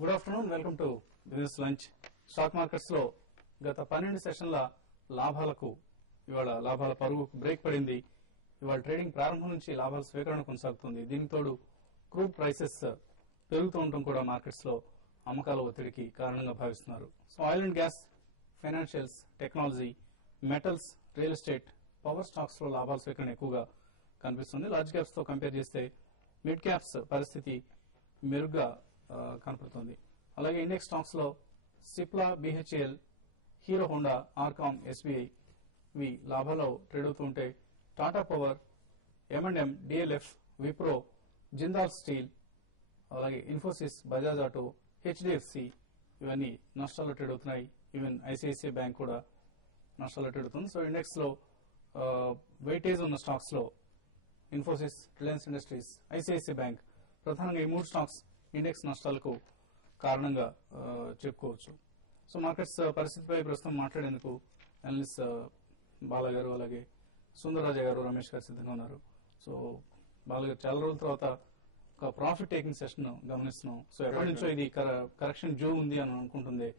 Good afternoon, welcome to business lunch. Stock markets లో గత 12 సెషన్ల లాభాలకు ఇవాళ లాభాల పరుగుకు బ్రేక్ పడింది. ఇవాళ ట్రేడింగ్ ప్రారంభం నుంచి లాభాల స్వీకరణ కొనసాగుతుంది. దీనికి తోడు క్రూడ్ ప్రైసెస్ పెరుగుతూ ఉండటం కూడా మార్కెట్స్ లో అమ్మకాల ఒత్తిడికి కారణంగా భావిస్తున్నారు. So oil and gas, financials, technology, metals, real estate, power stocks లో లాభాల స్వీకరణ ఎక్కువగా కనిపిస్తుంది. లార్జ్ క్యాప్స్ తో కంపేర్ చేస్తే మిడ్ క్యాప్స్ పరిస్థితి మెరుగ్గా కనపడుతుంది. అలాగే ఇండెక్స్ స్టాక్స్ లో సిప్లా, బిహెచ్ఎల్, హీరో హోండా, ఆర్కామ్, ఎస్బీఐ ఇవి లాభాల్లో ట్రేడ్ అవుతుంటే Tata power, M&M, DLF, Wipro, Jindal steel, అలాగే ఇన్ఫోసిస్, బజాజ్ ఆటో, హెచ్డిఎఫ్సి ఇవన్నీ నష్టాల్లో ట్రేడ్ అవుతున్నాయి. ఈవెన్ ఐసిఐసిఐ బ్యాంక్ కూడా నష్టాల్లో ట్రేడ్ అవుతుంది. సో ఇండెక్స్ లో వెయిటేజ్ ఉన్న స్టాక్స్ లో Infosys, Reliance industries, ICICI bank ప్రధానంగా ఈ 3 స్టాక్స్ ఇండెక్స్ నష్టాలకు కారణంగా చెప్పుకోవచ్చు. సో మార్కెట్స్ పరిస్థితిపై ప్రస్తుతం మాట్లాడేందుకు అనలిస్ట్ బాలా గారు, అలాగే సుందరరాజా గారు, రమేష్ గారు సిద్ధంగా ఉన్నారు. సో బాలా గారు, చాలా రోజుల తర్వాత ఒక ప్రాఫిట్ టేకింగ్ సెషన్ గమనిస్తున్నాం. సో ఎప్పటి నుంచో ఇది కరెక్షన్ జో ఉంది అని అనుకుంటుంది.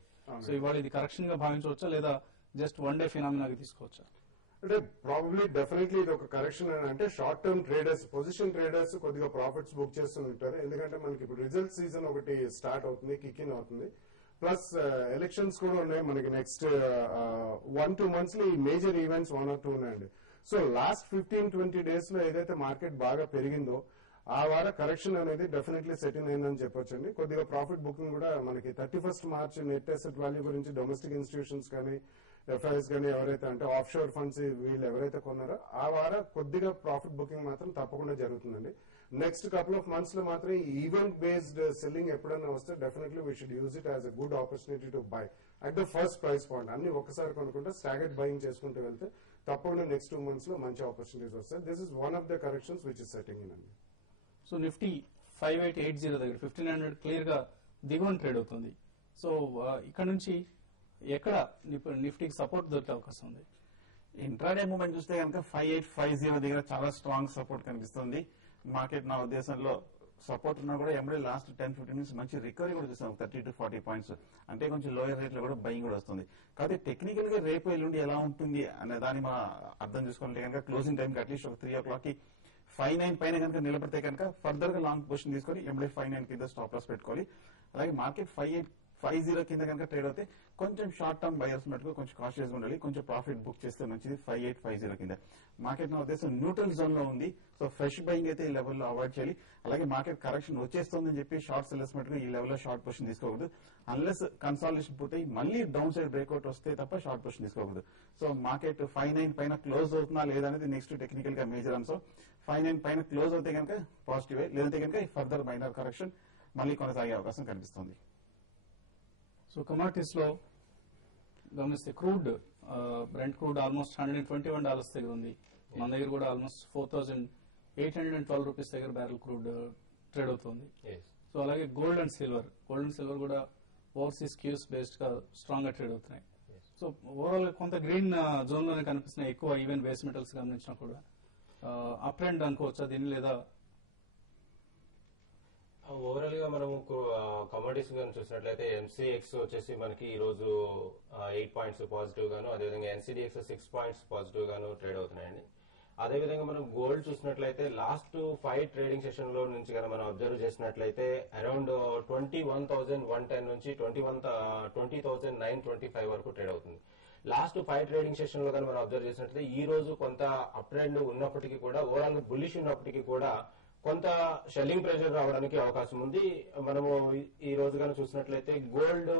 సో ఇవాళ ఇది కరెక్షన్ గా భావించవచ్చా లేదా జస్ట్ వన్ డే ఫినామినాగా తీసుకోవచ్చా? అంటే ప్రాబబ్లీ డెఫినెట్లీ ఇది ఒక కరెక్షన్ అని అంటే short term traders, position traders కొద్దిగా ప్రాఫిట్స్ బుక్ చేస్తుంటారు. ఎందుకంటే మనకి ఇప్పుడు రిజల్ట్ సీజన్ ఒకటి స్టార్ట్ అవుతుంది, కిక్ ఇన్ అవుతుంది. ప్లస్ ఎలక్షన్స్ కూడా ఉన్నాయి మనకి నెక్స్ట్ 1-2 months లో ఈ మేజర్ ఈవెంట్స్ 1 or 2 ఉన్నాయండి. సో లాస్ట్ 15-20 days లో ఏదైతే మార్కెట్ బాగా పెరిగిందో ఆ వార కరెక్షన్ అనేది డెఫినెట్లీ సెటిల్ అయిందని చెప్పొచ్చండి. కొద్దిగా ప్రాఫిట్ బుకింగ్ కూడా మనకి 31st March net asset value గురించి డొమెస్టిక్ ఇన్స్టిట్యూషన్స్ కానీ ఎఫ్ఐఎస్ కానీ ఎవరైతే అంటే ఆఫ్ షోర్ ఫండ్స్ వీళ్ళు ఎవరైతే కొన్నారో ఆ వార కొద్దిగా ప్రాఫిట్ బుకింగ్ మాత్రం తప్పకుండా జరుగుతుందండి. నెక్స్ట్ కపుల్ ఆఫ్ మంత్స్ లో మాత్రం ఈ ఈవెంట్ బేస్డ్ సెల్లింగ్ ఎప్పుడైనా వస్తే definitely we should use it as a good opportunity to buy at the first price point. అన్ని ఒక్కసారి కొనుక్కుంటే స్టాగర్డ్ బయింగ్ చేసుకుంటూ వెళ్తే తప్పకుండా నెక్స్ట్ 2 months లో మంచి ఆపర్చునిటీస్ వస్తాయి. This is one of the corrections which is setting in అండి. సో నిఫ్టీ 5880 దగ్గర 1500 క్లియర్ గా దిగువన ట్రేడ్ అవుతుంది. సో ఇక్కడ నుంచి ఎక్కడ నిఫ్టీకి సపోర్ట్ దొరికే అవకాశం ఉంది? ఇంట్రాడే మూవ్మెంట్ చూస్తే కనుక 5850 దగ్గర చాలా స్ట్రాంగ్ సపోర్ట్ కనిపిస్తుంది. మార్కెట్ నా ఉద్దేశంలో సపోర్ట్ ఉన్నా కూడా ఎంబడే లాస్ట్ 10-15 minutes మంచి రికవరీ కూడా చూస్తాం, 30 to 40 points. అంటే కొంచెం లోయర్ రేట్ లో కూడా బయింగ్ కూడా వస్తుంది. కాబట్టి టెక్నికల్ గా రేపు ఎల్లుండి ఎలా ఉంటుంది అనే దాన్ని మనం అర్థం చేసుకోవాలంటే కనుక క్లోజింగ్ టైం కి అట్లీస్ట్ ఒక 3 o'clock కి 59 పైన కనుక నిలబడితే కనుక ఫర్దర్ గా లాంగ్ పొజిషన్ తీసుకొని ఎంబడే 59 కింద స్టాప్ లాస్ పెట్టుకోవాలి. అలాగే మార్కెట్ 5850 కింద కనుక ట్రేడ్ అవుతే కొంచెం షార్ట్ టర్మ్ బయర్స్ మటుకు కొంచెం కాషియస్ ఉండాలి. కొంచెం ప్రాఫిట్ బుక్ చేస్తే మంచిది. 5850 కింద మార్కెట్ నా ఉద్దేశం న్యూట్రల్ జోన్ లో ఉంది. సో ఫ్రెష్ బయింగ్ అయితే ఈ లెవెల్లో అవాయిడ్ చేయాలి. అలాగే మార్కెట్ కరెక్షన్ వచ్చేస్తుందని చెప్పి షార్ట్ సెల్లర్స్ మటుకు ఈ లెవెల్లో షార్ట్ పొజిషన్ తీసుకోకూడదు. అన్లెస్ కన్సాలిడేషన్ పూర్తి మళ్ళీ డౌన్ సైడ్ బ్రేక్అవుట్ వస్తే తప్ప షార్ట్ పొజిషన్ తీసుకోకూడదు. సో మార్కెట్ 59 పైన క్లోజ్ అవుతుందా లేదా అనేది నెక్స్ట్ టెక్నికల్ గా మేజర్ అంశం. 59 పైన క్లోజ్ అవుతే కనుక పాజిటివ్, లేదంటే కనుక ఫర్దర్ మైనర్ కరెక్షన్ మళ్ళీ కొనసాగే అవకాశం కనిపిస్తుంది. సో కమాడిటీస్ లో గమనిస్తే క్రూడ్, బ్రెంట్ క్రూడ్ ఆల్మోస్ట్ $121 దగ్గర ఉంది. మన దగ్గర కూడా ఆల్మోస్ట్ 4812 రూపీస్ దగ్గర బ్యారెల్ క్రూడ్ ట్రేడ్ అవుతుంది. సో అలాగే గోల్డ్ అండ్ సిల్వర్ కూడా ఓవర్సీస్ క్యూస్ బేస్డ్ గా స్ట్రాంగ్ గా ట్రేడ్ అవుతున్నాయి. సో ఓవరాల్ కొంత గ్రీన్ జోన్ లోనే కనిపిస్తున్నాయి ఎక్కువ, ఈవెన్ బేస్ మెటల్స్ గమనించినా కూడా అప్ ట్రెండ్ అనుకోవచ్చా దీన్ని, లేదా ఓవరాల్ గా మనం కమోడిటీస్ గాను చూసినట్లయితే ఎంసీఎక్స్ వచ్చేసి మనకి ఈ రోజు 8 points పాజిటివ్ గాను, అదేవిధంగా ఎన్సీడీఎక్స్ 6 points పాజిటివ్ గాను ట్రేడ్ అవుతున్నాయండి. అదేవిధంగా మనం గోల్డ్ చూసినట్లయితే లాస్ట్ 5 ట్రేడింగ్ సెషన్ లో నుంచి కనుక మనం అబ్జర్వ్ చేసినట్లయితే అరౌండ్ 21,110 నుంచి 20,925 వరకు ట్రేడ్ అవుతుంది. లాస్ట్ 5 ట్రేడింగ్ సెషన్ లో కనుక మనం అబ్జర్వ్ చేసినట్లయితే ఈ రోజు కొంత అప్ ట్రెండ్ ఉన్నప్పటికీ కూడా, ఓవరాల్ బుల్లిష్ ఉన్నప్పటికీ కూడా కొంత షెల్లింగ్ ప్రెషర్ రావడానికి అవకాశం ఉంది. మనము ఈ రోజు కనుక చూసినట్లయితే గోల్డ్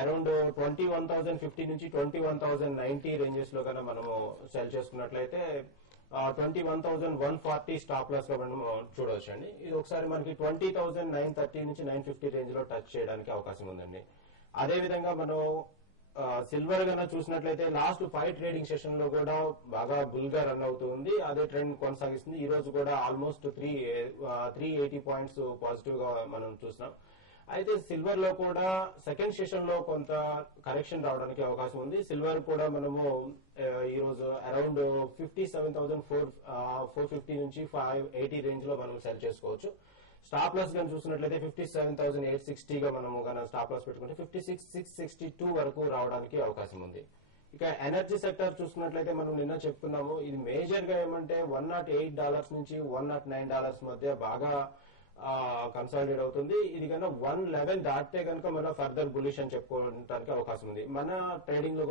అరౌండ్ 21,050 నుంచి 21,090 రేంజెస్ లో కనుక మనము సెల్ చేసుకున్నట్లయితే 21,140 స్టాప్ లాస్ గా మనం చూడవచ్చు అండి. ఇది ఒకసారి మనకి 20,930 నుంచి 950 రేంజ్ లో టచ్ చేయడానికి అవకాశం ఉందండి. అదేవిధంగా మనం సిల్వర్ గన చూసినట్లయితే లాస్ట్ 5 ట్రేడింగ్ సెషన్ లో కూడా బాగా బుల్ గా రన్ అవుతుంది. అదే ట్రెండ్ కొనసాగిస్తుంది. ఈ రోజు కూడా ఆల్మోస్ట్ 380 points పాజిటివ్ గా మనం చూస్తున్నాం. అయితే సిల్వర్ లో కూడా సెకండ్ సెషన్ లో కొంత కరెక్షన్ రావడానికి అవకాశం ఉంది. సిల్వర్ కూడా మనము ఈ రోజు అరౌండ్ 57,450 నుంచి 580 రేంజ్ లో మనం సెల్ చేసుకోవచ్చు. స్టాప్ లాస్ కానీ చూసినట్లయితే 57,860 గా మనము కనుక స్టాప్ లాస్ పెట్టుకుంటే 56,662 వరకు రావడానికి అవకాశం ఉంది. ఇక ఎనర్జీ సెక్టర్ చూసుకున్నట్లయితే మనం నిన్న చెప్పుకున్నాము, ఇది మేజర్ గా ఏమంటే $108 నుంచి $109 మధ్య బాగా కన్సాలిడేట్ అవుతుంది. ఇది కనుక 111 దాటితే కనుక మనం ఫర్దర్ బులిష్ అని చెప్పుకోవడానికి అవకాశం ఉంది. మన ట్రేడింగ్ లో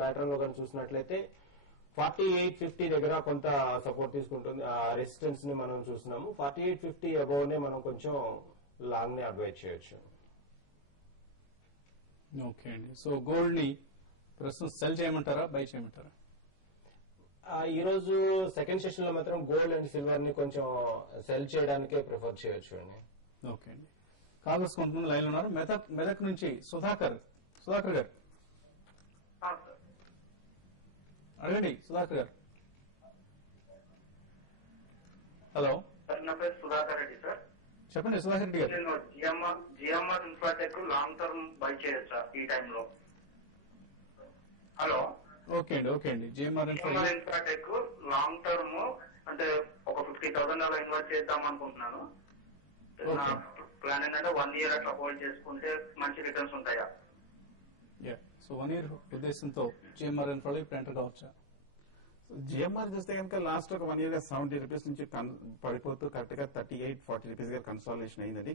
ప్యాటర్న్ లో కనుక చూసినట్లయితే 4850 దగ్గర కొంత సపోర్ట్ తీసుకుంటుంది, రెసిస్టెన్స్ ని మనం చూస్తున్నాము. 4850 అబౌవ్ నే మనం కొంచెం లాంగ్ ని అడ్వైజ్ చేయొచ్చు. ఓకే అండి. సో గోల్డ్ ని ప్రస్తుతం సెల్ చేయమంటారా, బై చేయమంటారా? ఈ రోజు సెకండ్ సెషన్ లో మాత్రం గోల్డ్ అండ్ సిల్వర్ ని కొంచెం సెల్ చేయడానికే ప్రిఫర్ చేయొచ్చు అండి. ఓకే అండి. కాంగ్రెస్ కొంతమంది లైన్ ఉన్నారు. మెదక్ నుంచి సుధాకర్ గారు అడగండి. సుధాకర్ గారు, హలో. సార్ నా పేరు సుధాకర్ రెడ్డి సార్. చెప్పండి సుధాకర్ రెడ్డి గారు. నేను GMR Infratech long term by చేయొచ్చా ఈ టైంలో? హలో. ఓకే అండి. జిఎంఆర్ ఇన్ఫ్రాటెక్ లాంగ్ టర్మ్ అంటే ఒక 50,000 అలా ఇన్వెస్ట్ చేద్దాం అనుకుంటున్నాను. నా ప్లాన్ ఏంటంటే 1 year అట్లా హోల్డ్ చేసుకుంటే మంచి రిటర్న్స్ ఉంటాయా? సో 1 year ఉద్దేశంతో జిఎంఆర్ ఇన్ఫ్రాలో ఇప్పుడు ఎంటర్ కావచ్చా? జిఎంఆర్ చూస్తే కనుక లాస్ట్ ఒక 1 year గా 70 రూపీస్ నుంచి పడిపోతూ కరెక్ట్ గా 38-40 రూపీస్ గా కన్సాలిడేషన్ అయింది.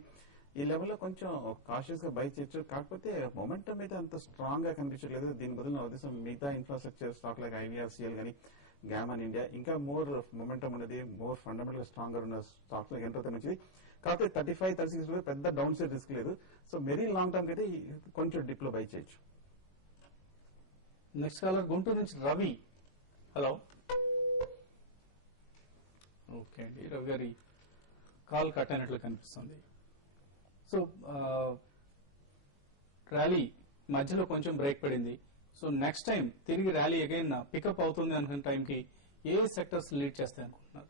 ఈ లెవెల్లో కొంచెం కాషియస్ గా బై చేయొచ్చు. కాకపోతే మొమెంటం అయితే అంత స్ట్రాంగ్ గా కనిపించట్లేదు. దీని బదులు నా ఉద్దేశం మిగతా ఇన్ఫ్రాస్ట్రక్చర్ స్టాక్ లైక్ ఐవీఆర్సీఎల్ కానీ గ్యామన్ ఇండియా ఇంకా మోర్ మొమెంటం ఉన్నది, మోర్ ఫండమెంటల్ గా స్ట్రాంగ్ గా ఉన్న స్టాక్స్ లైక్ ఎంటర్ అవుతాయి మంచిది. కాకపోతే 35-36 రూపీస్ పెద్ద డౌన్ సైడ్ రిస్క్ లేదు. సో వెరీ లాంగ్ టర్మ్ అయితే కొంచెం డిప్ లో బై చేయొచ్చు. నెక్స్ట్ కాలర్ గుంటూరు నుంచి రవి. హలో. ఓకే అండి, రవి గారి కాల్ కట్ అయినట్లు కనిపిస్తుంది. సో ర్యాలీ మధ్యలో కొంచెం బ్రేక్ పడింది. సో నెక్స్ట్ టైం తిరిగి ర్యాలీ అగైన్ పికప్ అవుతుంది అనుకున్న టైంకి ఏ సెక్టర్స్ లీడ్ చేస్తాయి అనుకుంటున్నారు?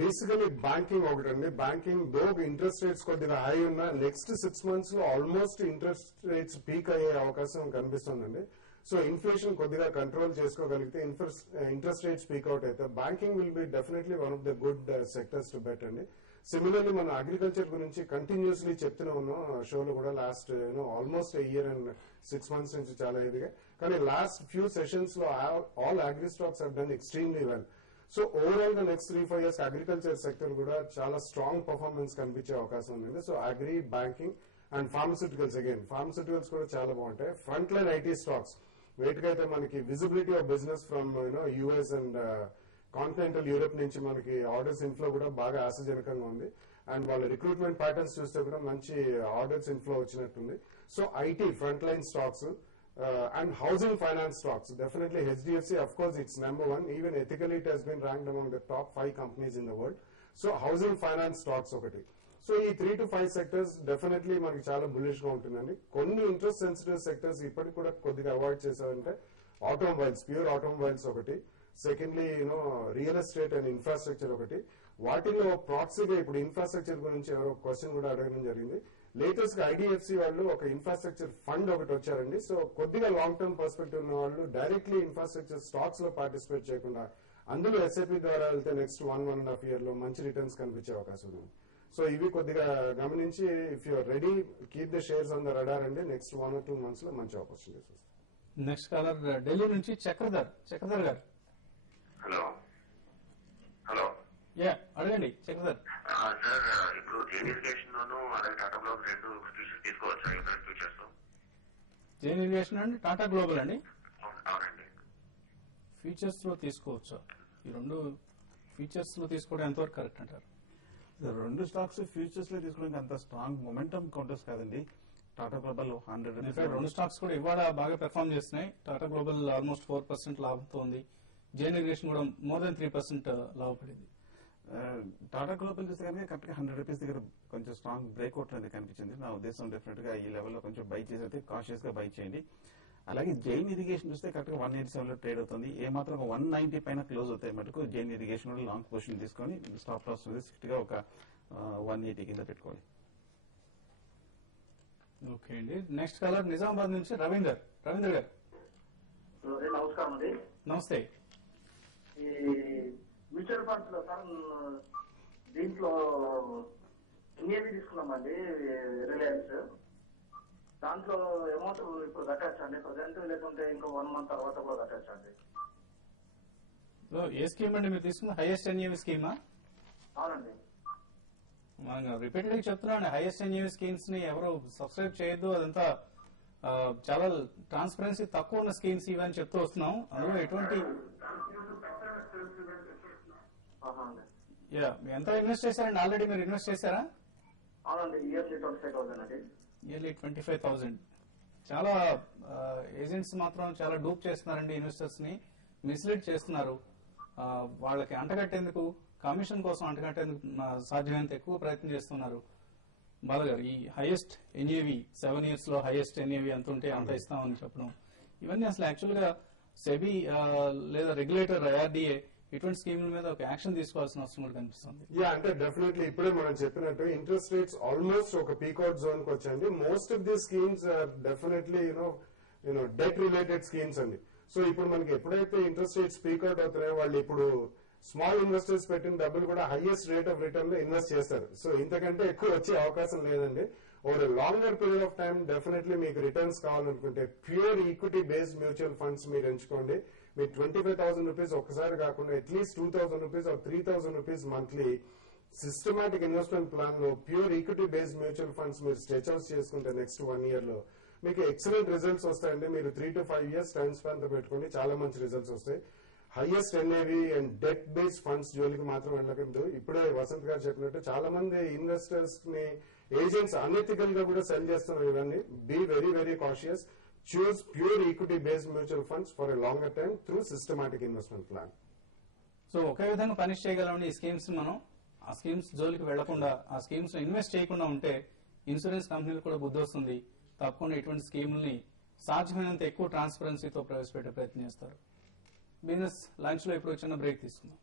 బేసికలీ బ్యాంకింగ్ ఒకటండి. బ్యాంకింగ్ దో ఇంట్రెస్ట్ రేట్స్ కొద్దిగా హై ఉన్నా నెక్స్ట్ 6 months లో ఆల్మోస్ట్ ఇంట్రెస్ట్ రేట్స్ పీక్ అయ్యే అవకాశం కనిపిస్తుందండి. సో ఇన్ఫ్లేషన్ కొద్దిగా కంట్రోల్ చేసుకోగలిగితే ఇంట్రెస్ట్ రేట్స్ పీక్ అవుట్ అయితే banking will be definitely one of the good sectors to bet అండి. సిమిలర్లీ మనం అగ్రికల్చర్ గురించి కంటిన్యూస్లీ చెప్తూనే ఉన్నాం షోలో కూడా. Last almost 1 year and 6 months నుంచి చాలా ఇదిగా. కానీ లాస్ట్ ఫ్యూ సెషన్స్ లో all agri stocks have done extremely well. So overall గా నెక్స్ట్ 3-5 years అగ్రికల్చర్ సెక్టర్ కూడా చాలా స్ట్రాంగ్ పర్ఫార్మెన్స్ కనిపించే అవకాశం ఉంది. So agri, banking and pharmaceuticals again pharmaceuticals కూడా చాలా బాగుంటాయి. ఫ్రంట్ లైన్ ఐటీ స్టాక్స్ వేటికైతే మనకి visibility of business from US and continental Europe నుంచి మనకి ఆర్డర్స్ ఇన్ఫ్లో కూడా బాగా ఆశాజనకంగా ఉంది. అండ్ వాళ్ళ రిక్రూట్మెంట్ ప్యాటర్న్స్ చూస్తే కూడా మంచి ఆర్డర్స్ ఇన్ఫ్లో వచ్చినట్టుంది. So IT front line stocks and housing finance stocks. Definitely HDFC, of course, it's number 1. Even ethically, it has been ranked among the top 5 companies in the world. So housing finance stocks ఒకటి. So ఈ 3 to 5 sectors definitely మనకి చాలా bullish గా ఉంటుందండి. కొన్ని interest sensitive sectors ఇప్పటికి కూడా కొద్దిగా అవాయిడ్ చేశారంటే ఆటోమొబైల్స్, ప్యూర్ ఆటోమొబైల్స్ ఒకటి. Secondly real estate and infrastructure ఒకటి. వాటిలో ప్రాక్సీగా ఇప్పుడు ఇన్ఫ్రాస్ట్రక్చర్ గురించి ఎవరో క్వశ్చన్ కూడా అడగడం జరిగింది. లేటెస్ట్ గా ఐడిఎఫ్సి వాళ్ళు ఒక ఇన్ఫ్రాస్ట్రక్చర్ ఫండ్ ఒకటి వచ్చారండి. సో కొద్దిగా లాంగ్ టర్మ్ పర్స్పెక్టివ్ ఉన్న వాళ్ళు డైరెక్ట్లీ ఇన్ఫ్రాస్ట్రక్చర్ స్టాక్స్ లో పార్టిసిపేట్ చేయకుండా అందులో ఎస్ఐపి ద్వారా వెళ్తే నెక్స్ట్ 1.5 year లో మంచి రిటర్న్స్ కనిపించే అవకాశం ఉంది. సో ఇవి కొద్దిగా గమనించి if you're ready keep the shares on the radar అండి. నెక్స్ట్ 1 or 2 months లో మంచి ఆపర్చునిటీస్ వస్తాయి. నెక్స్ట్ కాలర్ ఢిల్లీ నుంచి చక్రధర్ గారు. హలో హలో అడగండి చక్రధర్. సార్, ఇప్పుడు జైన్ ఇరిగేషన్ లోను అలాగే టాటా గ్లోబల్ 2 ఫ్యూచర్స్ తీసుకోవచ్చా? ఫ్యూచర్స్ జైన్ ఇరిగేషన్ అండి, టాటా గ్లోబల్ అండి. అవునండి. ఫీచర్స్ లో తీసుకోవచ్చా? ఈ 2 ఫీచర్స్ లో తీసుకోవడం ఎంతవరకు కరెక్ట్ అంటారు? 2 స్టాక్స్ ఫ్యూచర్స్ లో తీసుకోవడానికి అంత స్ట్రాంగ్ మొమెంటం కౌంటర్స్ కాదండి. టాటా గ్లోబల్ 100 2 స్టాక్స్ కూడా ఇవాళ బాగా పెర్ఫార్మ్ చేస్తున్నాయి. టాటా గ్లోబల్ ఆల్మోస్ట్ 4% లాభంతో ఉంది. జైన్ ఇరిగేషన్ కూడా మోర్ దెన్ 3% లాభపడింది. టాటా గ్లోబల్ చూస్తే కనుక కరెక్ట్ గా 100 రూపీస్ దగ్గర కొంచెం స్ట్రాంగ్ బ్రేక్అవుట్ అనేది కనిపించింది. నా ఉద్దేశం డెఫినెట్ గా ఈ లెవెల్లో కొంచెం బై చేసి కాషియస్ గా బై చేయండి. అలాగే జైన్ ఇరిగేషన్ చూస్తే కరెక్ట్ గా 187 లో ట్రేడ్ అవుతుంది. ఏ మాత్రం 190 పైన క్లోజ్ అవుతాయి మటుకు జైన్ ఇరిగేషన్ లో లాంగ్ పొజిషన్ తీసుకొని స్టాప్ లాస్ స్ట్రిక్ట్ గా ఒక 180 కింద పెట్టుకోవాలి. ఓకే అండి. నెక్స్ట్ కాలర్ నిజామాబాద్ నుంచి రవీందర్ గారు. నమస్కారం అండి. నమస్తే. ఈ మ్యూచువల్ ఫండ్స్ లో సార్ దీంట్లో ఎన్ఏబి తీసుకున్నామండి రిలయన్స్. దాంట్లో అమౌంట్ ఇప్పుడు కట్టచ్చండి ప్రజెంట్, లేకుంటే ఇంకో 1 month తర్వాత కూడా కట్టచ్చండి? ఏ స్కీమ్ అండి మీరు తీసుకున్న? Highest NAV schema? అవునండి. రిపీటెడ్ గా చెప్తున్నాను, హైయెస్ట్ ఎన్ఏవి స్కీమ్స్ ని ఎవరు సబ్స్క్రైబ్ చేయొద్దు, అదంతా చాలా ట్రాన్స్పరెన్సీ తక్కువ ఉన్న స్కీమ్స్ ఇవని చెప్తూ వస్తున్నాం. అందులో ఎటువంటి ఎంత ఇన్వెస్ట్ చేశారండి? ఆల్రెడీ మీరు ఇన్వెస్ట్ చేశారా? అవునండి, ఇయర్లీ 25,000 అండి. ఇయర్లీ 25,000. చాలా ఏజెంట్స్ మాత్రం చాలా డూప్ చేస్తున్నారండి, ఇన్వెస్టర్స్ ని మిస్లీడ్ చేస్తున్నారు. వాళ్ళకి అంటగట్టేందుకు, కమిషన్ కోసం అంటగట్టేందుకు సాధ్యమైనంత ఎక్కువ ప్రయత్నం చేస్తున్నారు. బాలగారు, ఈ హైయెస్ట్ ఎన్ఏవి 7 years లో హైయెస్ట్ ఎన్ఏవి ఎంత ఉంటే అంత ఇస్తామని చెప్పడం, ఇవన్నీ అసలు యాక్చువల్ గా సెబీ లేదా రెగ్యులేటర్ ఐఆర్డీఏ ఇటువంటి స్కీముల మీద ఒక యాక్షన్ తీసుకోవాల్సిన అవసరం కూడా కనిపిస్తుంది. అంటే డెఫినెట్లీ ఇప్పుడే మనం చెప్పినట్టు ఇంట్రెస్ట్ రేట్స్ ఆల్మోస్ట్ ఒక పీక్అవుట్ జోన్ కి వచ్చండి. Most of the schemes are definitely you know debt related schemes అండి. సో ఇప్పుడు మనకి ఎప్పుడైతే ఇంట్రెస్ట్ రేట్స్ పీక్అవుట్ అవుతున్నాయో వాళ్ళు ఇప్పుడు స్మాల్ ఇన్వెస్టర్స్ పెట్టిన డబ్బులు కూడా హైయెస్ట్ రేట్ ఆఫ్ రిటర్న్ లో ఇన్వెస్ట్ చేస్తారు. సో ఇంతకంటే ఎక్కువ వచ్చే అవకాశం లేదండి. Over longer period of time definitely మీకు రిటర్న్స్ కావాలనుకుంటే pure equity based mutual funds మీరు ఎంచుకోండి. మీరు 25,000 రూపీస్ ఒక్కసారి కాకుండా at least 2,000 rupees or 3,000 rupees monthly systematic investment plan లో pure equity based mutual funds మీరు స్ట్రెచ్ అవుట్ చేసుకుంటే నెక్స్ట్ 1 year లో మీకు ఎక్సలెంట్ రిజల్ట్స్ వస్తాయండి. మీరు 3 to 5 years టైం స్పాన్ తో పెట్టుకోండి, చాలా మంచి రిజల్ట్స్ వస్తాయి. Highest NAV and debt based funds జోలికి మాత్రం వెళ్ళకండి. ఇప్పుడే వసంత్ గారు చెప్పినట్టు చాలా మంది ఇన్వెస్టర్స్ ని ఏజెంట్స్ అనెథికల్ గా కూడా సెల్ చేస్తున్నారు. ఇవన్నీ be very very cautious. Choose pure equity based mutual funds for a longer time through systematic investment plan. So ఒకే విధంగా పనిష్ చేయగలండి ఈ స్కీమ్స్. మనం ఆ స్కీమ్స్ జోలికి వెళ్లకుండా, ఆ స్కీమ్స్ ఇన్వెస్ట్ చేయకుండా ఉంటే ఇన్సూరెన్స్ కంపెనీలు కూడా బుద్ధి వస్తుంది. తప్పకుండా ఇటువంటి స్కీముల్ని సాధ్యమైనంత ఎక్కువ ట్రాన్స్పరెన్సీతో ప్రవేశపెట్టే ప్రయత్నం చేస్తారు. బిజినెస్ లంచ్ లో ఇప్పుడు చిన్న బ్రేక్ తీసుకుందాం.